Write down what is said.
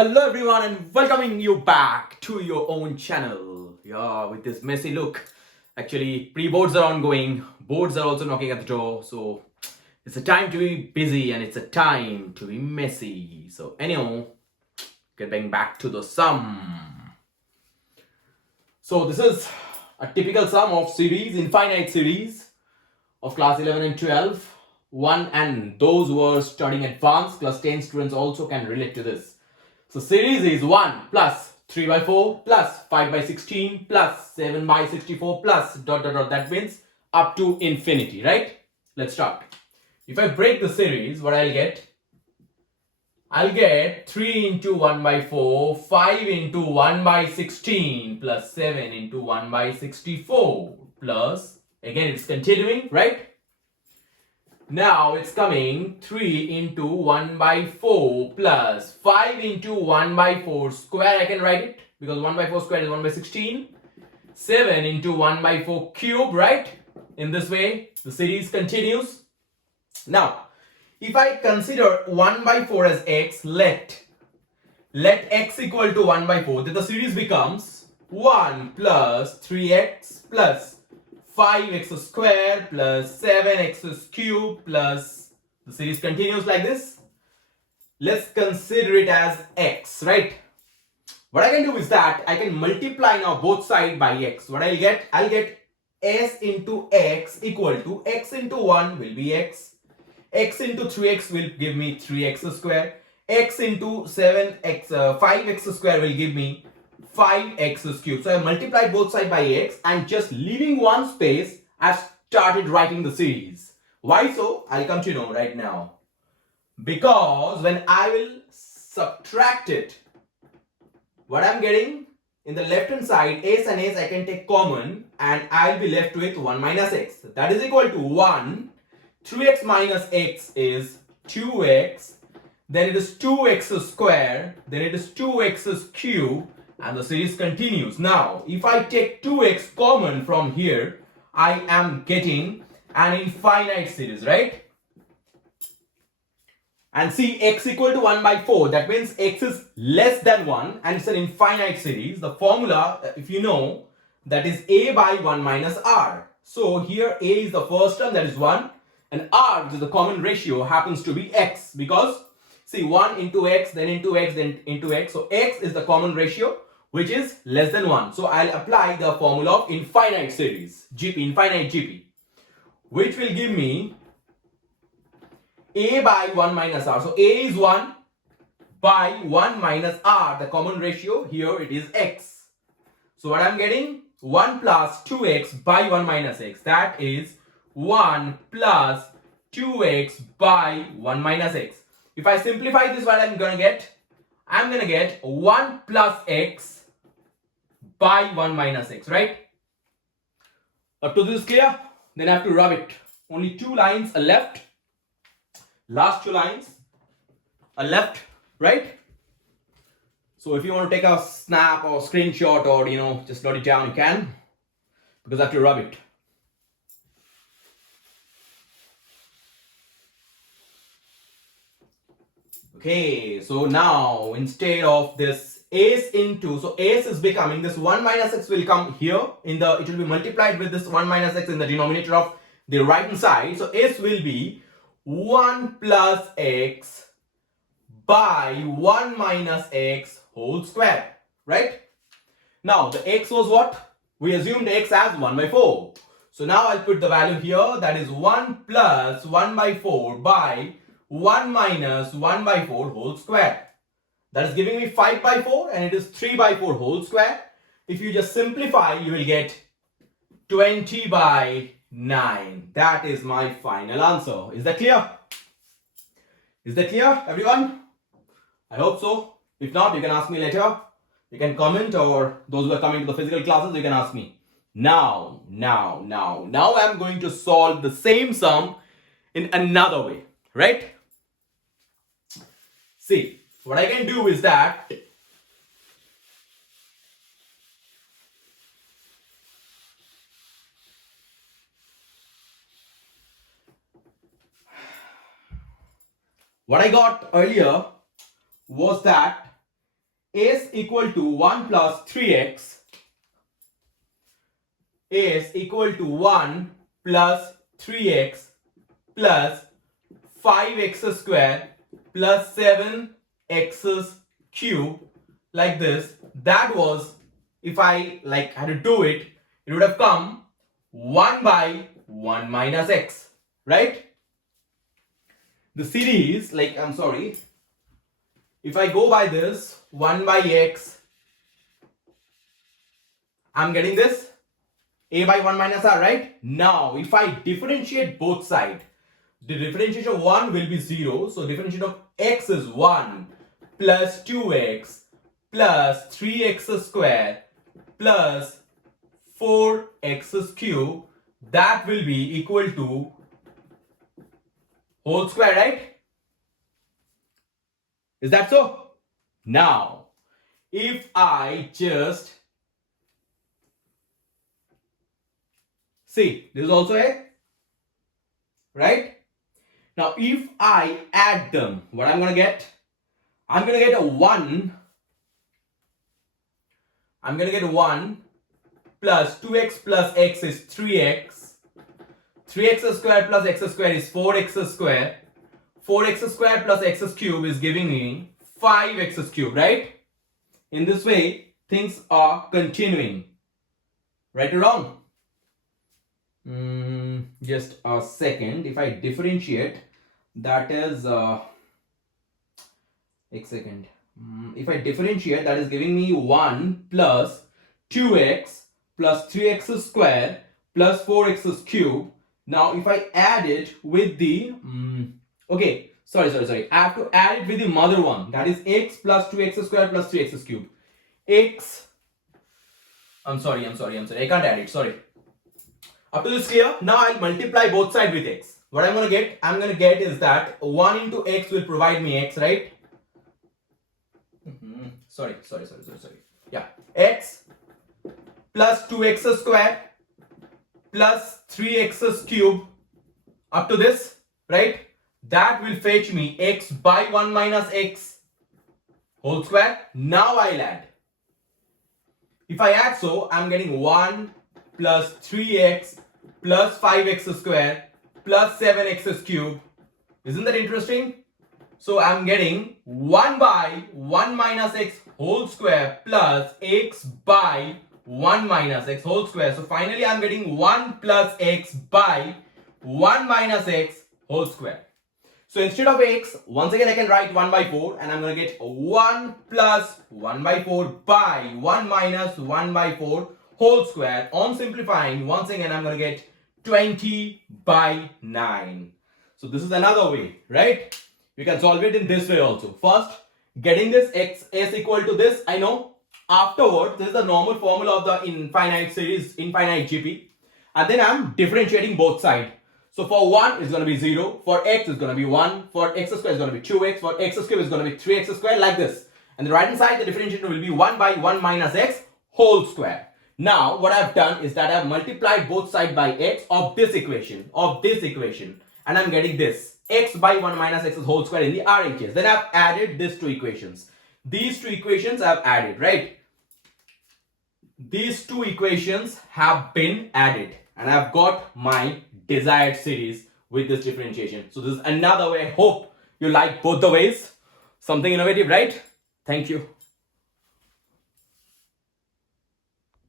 Hello everyone and welcoming you back to your own channel. Yeah, with this messy look. Actually, pre-boards are ongoing, boards are also knocking at the door. So it's a time to be busy and it's a time to be messy. So anyhow, getting back to the sum. So this is a typical sum of series, infinite series of class 11 and 12. One and those who are studying advanced class 10 students also can relate to this. So series is 1 plus 3 by 4 plus 5 by 16 plus 7 by 64 plus dot dot dot. That means up to infinity, right? Let's start. If I break the series, what I'll get? I'll get 3 into 1 by 4, 5 into 1 by 16 plus 7 into 1 by 64 plus, again it's continuing, right? Now it's coming 3 into 1 by 4 plus 5 into 1 by 4 square. I can write it because 1 by 4 square is 1 by 16. 7 into 1 by 4 cube, right? In this way, the series continues. Now, if I consider 1 by 4 as x, let x equal to 1 by 4, then the series becomes 1 plus 3x plus 5x square plus 7x cube plus, the series continues like this. Let's consider it as x, right? What I can do is that I can multiply now both sides by x. What I'll get? I'll get s into x equal to x into 1 will be x into 3x will give me 3x square, x into 5x square will give me 5x cubed. So I multiplied both sides by x and just leaving one space, I've started writing the series. Why so? I'll come to know right now. Because when I will subtract it, what I'm getting in the left hand side, s and s I can take common and I'll be left with 1 minus x. That is equal to 1. 3x minus x is 2x. Then it is 2x square. Then it is 2x cube. And the series continues. Now, if I take 2x common from here, I am getting an infinite series, right? And see, x equal to 1 by 4. That means x is less than 1 and it's an infinite series. The formula, if you know, that is a by 1 minus r. So here a is the first term, that is 1. And r, which is the common ratio, happens to be x. Because, see, 1 into x, then into x, then into x. So x is the common ratio, which is less than 1. So I'll apply the formula of infinite series, GP, infinite GP, which will give me a by 1 minus r. So a is 1 by 1 minus r, the common ratio, here it is x. So what I'm getting? 1 plus 2x by 1 minus x. That is 1 plus 2x by 1 minus x. If I simplify this, what I'm going to get? I'm going to get 1 plus x by 1 minus x, right? Up to this clear? Then I have to rub it. Only 2 lines are left. Last 2 lines are left, right? So if you want to take a snap or screenshot or just note it down, you can, because I have to rub it. Okay, so now instead of this s into, so s is becoming, this 1 minus x will come here it will be multiplied with this 1 minus x in the denominator of the right hand side. So s will be 1 plus x by 1 minus x whole square, right? Now the x was what? We assumed x as 1 by 4. So now I'll put the value here, that is 1 plus 1 by 4 by 1 minus 1 by 4 whole square. That is giving me 5 by 4 and it is 3 by 4 whole square. If you just simplify, you will get 20 by 9. That is my final answer. Is that clear? Is that clear, everyone? I hope so. If not, you can ask me later. You can comment, or those who are coming to the physical classes, you can ask me. Now I'm going to solve the same sum in another way, right? See, what I can do is that what I got earlier was that is equal to 1 plus 3x is equal to 1 plus 3x plus 5x square plus 7x cube, like this. That was, if I had to do it, it would have come 1 by 1 minus x, right? The series, if I go by this 1 by x, I'm getting this a by 1 minus r, right? Now, if I differentiate both sides, the differentiation of 1 will be 0. So, differentiation of x is 1 plus 2x plus 3x square plus 4x cube. That will be equal to whole square, right? Is that so? Now, if I just see, this is also a, right? Now, if I add them, what I'm going to get? I'm going to get a 1. I'm going to get 1 plus 2x plus x is 3x. 3x square plus x square is 4x square. 4x square plus x cube is giving me 5x cube, right? In this way, things are continuing. Right or wrong? Just a second. If I differentiate, that is if I differentiate, that is giving me 1 plus 2x plus 3x square plus 4x cube. Now, if I add it with the sorry. I have to add it with the mother one. That is x plus 2x square plus 3x cube. I'm sorry. I can't add it. Sorry. Up to this clear? Now I'll multiply both sides with x. What I'm going to get is that 1 into x will provide me x, right? Sorry. Yeah. X plus 2x square plus 3x cube up to this, right? That will fetch me x by 1 minus x whole square. Now I'll add. If I add, so I'm getting 1 plus 3x plus 5x square plus 7x cube. Isn't that interesting? So I'm getting 1 by 1 minus x whole square plus x by 1 minus x whole square. So finally I'm getting 1 plus x by 1 minus x whole square. So instead of x, once again I can write 1 by 4 and I'm going to get 1 plus 1 by 4 by 1 minus 1 by 4 whole square. On simplifying, once again I'm going to get 20 by 9. So this is another way, right? You can solve it in this way also. First, getting this x is equal to this, I know. Afterwards, this is the normal formula of the infinite series, infinite GP. And then I'm differentiating both sides. So for 1 it's going to be 0, for x is going to be 1, for x square is going to be 2x, for x cube is going to be 3x square, like this. And the right hand side, the differentiation will be 1 by 1 minus x whole square. Now what I've done is that I've multiplied both sides by x of this equation, and I'm getting this x by 1 minus x whole square in the RHS. Then I've added these two equations. These two equations I've added, right? These two equations have been added and I've got my desired series with this differentiation. So this is another way. I hope you like both the ways. Something innovative, right? Thank you.